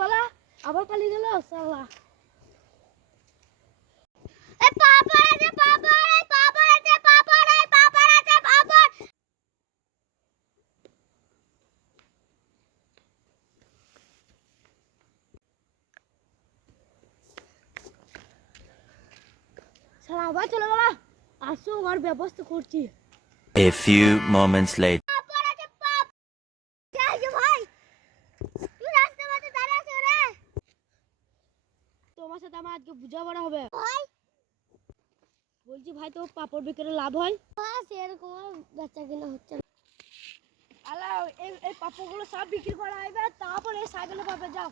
বলা আবার পালিয়ে গেল শালা। শালা আবার চলে গেল। আসো ওর ব্যবস্থা করছি। A few moments later. তোমার সাথে আমার আজকে বোঝাপড়া হবে। বলছি ভাই তো পাপড় বিক্রি লাভ হয়? সেরকম বেচা কিনা হচ্ছে না। আলা এই পাপড়গুলো সব বিক্রি করা হবে, তারপরে সাইকেলে পাবে যাও।